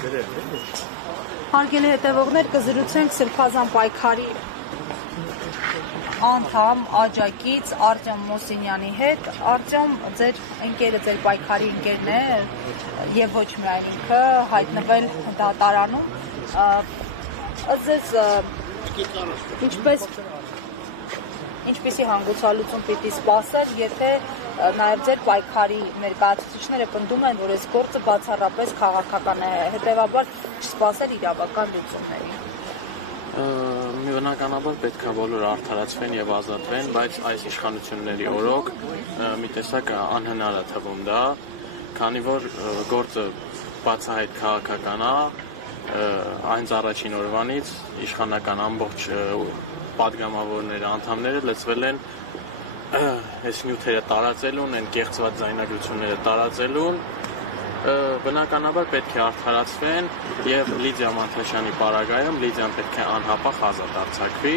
Հարգելի հետևողներ, կզրուցենք Սրբազան պայքարի անդամ աջակից Արտյոմ Մոսինյանի հետ։ Արտյոմ, ձեր ընկերը, ձեր պայքարի ընկերն է եւ ոչ միայն ինքը հայտնվել դատարանում։ Ձեզ ինչպեսի հանգուցալուծում պիտի սպասել, եթե նաև ձեր պայքարի ներկայացուցիչները պնդում են, որ այս գործը բացառապես քաղաքական է, հետևաբար չսպասել իրավական լուծումների։ Բնականաբար պետք է բոլորը արդարացվեն եւ ազատվեն, բայց այս իշխանությունների օրոք մի տեսակ անհնար է թվում դա, քանի որ գործը բացահայտ քաղաքական է, այն առաջին օրվանից իշխանական ամբողջ պատգամավորները, անդամները լծվել են այս նյութերը տարածելուն, այն կեղծված ձայնագրությունները տարածելուն, բնականաբար պետք է արդարացվեն եւ Լիդիա Մանթաշյանի պարագայում Լիդիան պետք է անհապաղ ազատ արձակվի։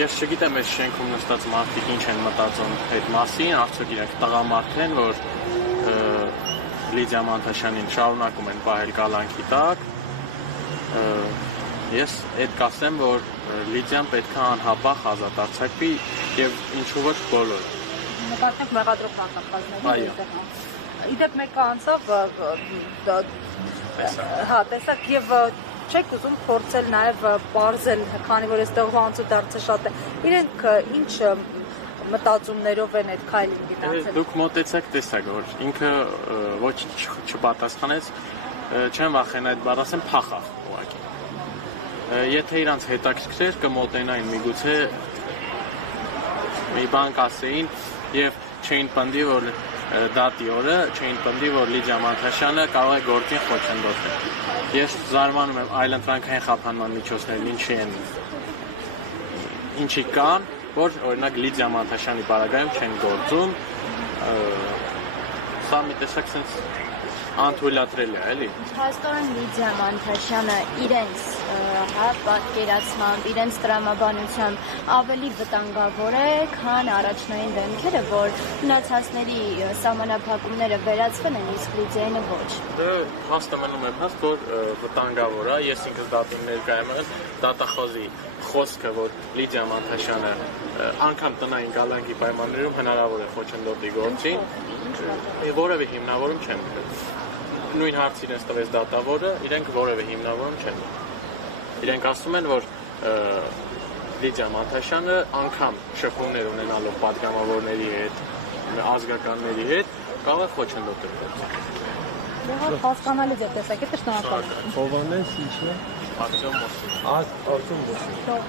Ես չգիտեմ այս շենքում նստած մարդիկ ինչ են մտածում այդ մասին, արդյոք իրենք տղամարդ են, որ Լիդիա Մանթաշյանին շարունակում են պահել կալանքի տակ։ Ես այդ կասեմ, որ Լիդիան պետք է անհապաղ ազատ արձակվի եւ ինչու ոչ բոլորը։ Նկատենք մեղադրող կազմակերպությունների։ Իդեպ մեկը անցավ, տեսակ եւ չեք ուզում փորձել նաեւ բարձել, քանի որ այստեղ ոնցը դարձը շատ է։ Իրենք ինչ մտածումներով են այդ քայլին դիտացել։ Դուք մոտեցեք, տեսակ, որ ինքը ոչ չպատասխանեց, չեմ վախենա այդ բառը ասեմ, փախավ ուղղակի։ Եթե իրանց հետաքրքրեր կմոտենային միգուցե մի բան կասեին եւ չէին պնդի, որ դատի օրը չէին պնդի, որ Լիդիա Մանթաշյանը կարող է գործին խոչընդոտել։ Ես զարմանում եմ այլընտրանքային խափանման միջոցներն ինչի կան, որ օրինակ Լիդիա Մանթաշյանի պարագայում չեն գործում, սա մի տեսակ sense անթույլատրել է, էլի։ Հաստորեն Լիդիա Մանթաշյանը իրենց պատկերացմամբ, իրենց տրամաբանությամբ ավելի վտանգավոր է, քան առաջնային դեմքերը, որ մնացածների սահմանափակումները վերացվել են, իսկ Լիդիայինը ոչ։ Դե հաստը մնում եմ հաստ, որ վտանգավոր է, ես ինքս դատին ներկայում եմ, դատախոզի խոսքը, որ Լիդիա Մանթաշյանը անգամ տնային կալանքի պայմաններում հնարավոր է խոչընդոտի գործին, որևէ հիմնավորում չեմ գրել։ Նույն հարց իրենց տվեց դատավորը, իրենք որևէ հիմնավորում չեն։ Իրենք ասում են, որ Լիդիա Մանթաշյանը անգամ շփումներ ունենալով պատգամավորների հետ, ազգականների հետ, կարող է խոչընդոտել գործը։ Հասկանալի ձեր տեսակետը, շնորհակալ եմ։ Ովանես ինչն է։ Արտյոմ Մոսինյան։ Արտյոմ Մոսինյան։